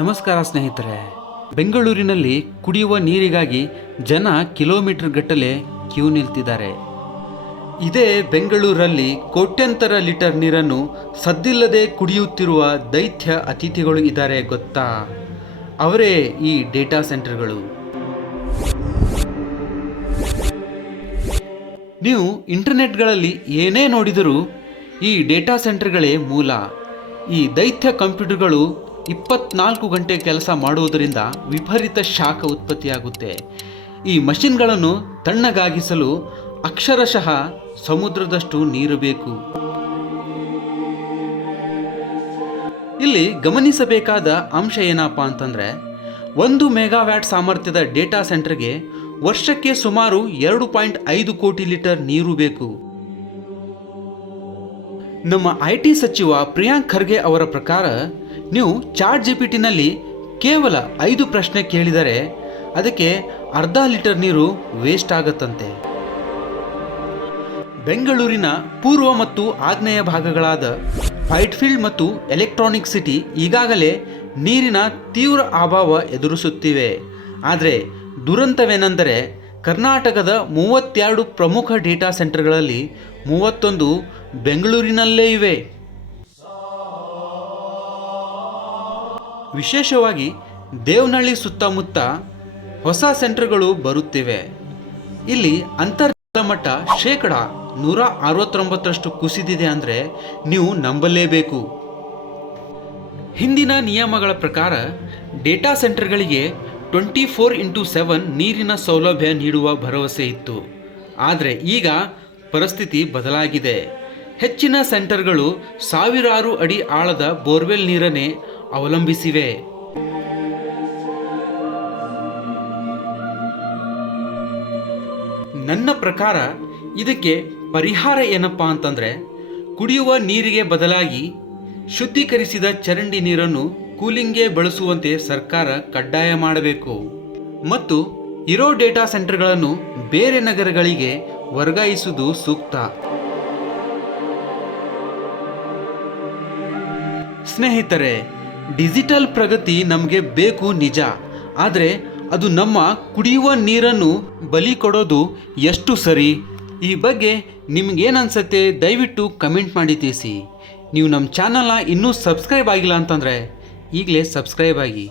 ನಮಸ್ಕಾರ ಸ್ನೇಹಿತರೆ. ಬೆಂಗಳೂರಿನಲ್ಲಿ ಕುಡಿಯುವ ನೀರಿಗಾಗಿ ಜನ ಕಿಲೋಮೀಟರ್ ಗಟ್ಟಲೆ ಕ್ಯೂ ನಿಲ್ತಿದ್ದಾರೆ. ಇದೇ ಬೆಂಗಳೂರಲ್ಲಿ ಕೋಟ್ಯಂತರ ಲೀಟರ್ ನೀರನ್ನು ಸದ್ದಿಲ್ಲದೆ ಕುಡಿಯುತ್ತಿರುವ ದೈತ್ಯ ಅತಿಥಿಗಳು ಇದ್ದಾರೆ ಗೊತ್ತಾ? ಅವರೇ ಈ ಡೇಟಾ ಸೆಂಟರ್ಗಳು. ನೀವು ಇಂಟರ್ನೆಟ್ಗಳಲ್ಲಿ ಏನೇ ನೋಡಿದರೂ ಈ ಡೇಟಾ ಸೆಂಟರ್ಗಳೇ ಮೂಲ. ಈ ದೈತ್ಯ ಕಂಪ್ಯೂಟರ್ಗಳು 24 ಗಂಟೆ ಕೆಲಸ ಮಾಡುವುದರಿಂದ ವಿಪರೀತ ಶಾಖ ಉತ್ಪತ್ತಿಯಾಗುತ್ತೆ. ಈ ಮಷಿನ್ಗಳನ್ನು ತಣ್ಣಗಾಗಿಸಲು ಅಕ್ಷರಶಃ ಸಮುದ್ರದಷ್ಟು ನೀರು ಬೇಕು. ಇಲ್ಲಿ ಗಮನಿಸಬೇಕಾದ ಅಂಶ ಏನಪ್ಪ ಅಂತಂದರೆ, 1 ಮೆಗಾವ್ಯಾಟ್ ಸಾಮರ್ಥ್ಯದ ಡೇಟಾ ಸೆಂಟರ್ಗೆ ವರ್ಷಕ್ಕೆ ಸುಮಾರು 2.5 ಕೋಟಿ ಲೀಟರ್ ನೀರು ಬೇಕು. ನಮ್ಮ IT ಸಚಿವ ಪ್ರಿಯಾಂಕ್ ಖರ್ಗೆ ಅವರ ಪ್ರಕಾರ, ನೀವು ChatGPTನಲ್ಲಿ ಕೇವಲ 5 ಪ್ರಶ್ನೆ ಕೇಳಿದರೆ ಅದಕ್ಕೆ ಅರ್ಧ ಲೀಟರ್ ನೀರು ವೇಸ್ಟ್ ಆಗತ್ತಂತೆ. ಬೆಂಗಳೂರಿನ ಪೂರ್ವ ಮತ್ತು ಆಗ್ನೇಯ ಭಾಗಗಳಾದ ವೈಟ್ಫೀಲ್ಡ್ ಮತ್ತು ಎಲೆಕ್ಟ್ರಾನಿಕ್ ಸಿಟಿ ಈಗಾಗಲೇ ನೀರಿನ ತೀವ್ರ ಅಭಾವ ಎದುರಿಸುತ್ತಿವೆ. ಆದರೆ ದುರಂತವೇನೆಂದರೆ, ಕರ್ನಾಟಕದ 32 ಪ್ರಮುಖ ಡೇಟಾ ಸೆಂಟರ್ಗಳಲ್ಲಿ 31 ಬೆಂಗಳೂರಿನಲ್ಲೇ ಇವೆ. ವಿಶೇಷವಾಗಿ ದೇವನಹಳ್ಳಿ ಸುತ್ತಮುತ್ತ ಹೊಸ ಸೆಂಟರ್ಗಳು ಬರುತ್ತಿವೆ. ಇಲ್ಲಿ ಅಂತರ್ಜಲ ಮಟ್ಟ 169% ಕುಸಿದಿದೆ ಅಂದರೆ ನೀವು ನಂಬಲೇಬೇಕು. ಹಿಂದಿನ ನಿಯಮಗಳ ಪ್ರಕಾರ ಡೇಟಾ ಸೆಂಟರ್ಗಳಿಗೆ 24x7 ನೀರಿನ ಸೌಲಭ್ಯ ನೀಡುವ ಭರವಸೆ ಇತ್ತು. ಆದರೆ ಈಗ ಪರಿಸ್ಥಿತಿ ಬದಲಾಗಿದೆ. ಹೆಚ್ಚಿನ ಸೆಂಟರ್ಗಳು ಸಾವಿರಾರು ಅಡಿ ಆಳದ ಬೋರ್ವೆಲ್ ನೀರನ್ನೇ ಅವಲಂಬಿಸಿವೆ. ನನ್ನ ಪ್ರಕಾರ ಇದಕ್ಕೆ ಪರಿಹಾರ ಏನಪ್ಪ ಅಂತಂದರೆ, ಕುಡಿಯುವ ನೀರಿಗೆ ಬದಲಾಗಿ ಶುದ್ಧೀಕರಿಸಿದ ಚರಂಡಿ ನೀರನ್ನು ಕೂಲಿಂಗ್ಗೆ ಬಳಸುವಂತೆ ಸರ್ಕಾರ ಕಡ್ಡಾಯ ಮಾಡಬೇಕು ಮತ್ತು ಇರೋ ಡೇಟಾ ಸೆಂಟರ್ಗಳನ್ನು ಬೇರೆ ನಗರಗಳಿಗೆ ವರ್ಗಾಯಿಸುವುದು ಸೂಕ್ತ. ಸ್ನೇಹಿತರೆ, ಡಿಜಿಟಲ್ ಪ್ರಗತಿ ನಮಗೆ ಬೇಕು ನಿಜ, ಆದರೆ ಅದು ನಮ್ಮ ಕುಡಿಯುವ ನೀರನ್ನು ಬಲಿ ಕೊಡೋದು ಎಷ್ಟು ಸರಿ? ಈ ಬಗ್ಗೆ ನಿಮ್ಗೇನನ್ಸುತ್ತೆ ದಯವಿಟ್ಟು ಕಮೆಂಟ್ ಮಾಡಿ ತಿಳಿಸಿ. ನೀವು ನಮ್ಮ ಚಾನಲ್ನ ಇನ್ನೂ ಸಬ್ಸ್ಕ್ರೈಬ್ ಆಗಿಲ್ಲ ಅಂತಂದರೆ ಈಗಲೇ ಸಬ್ಸ್ಕ್ರೈಬ್ ಆಗಿ.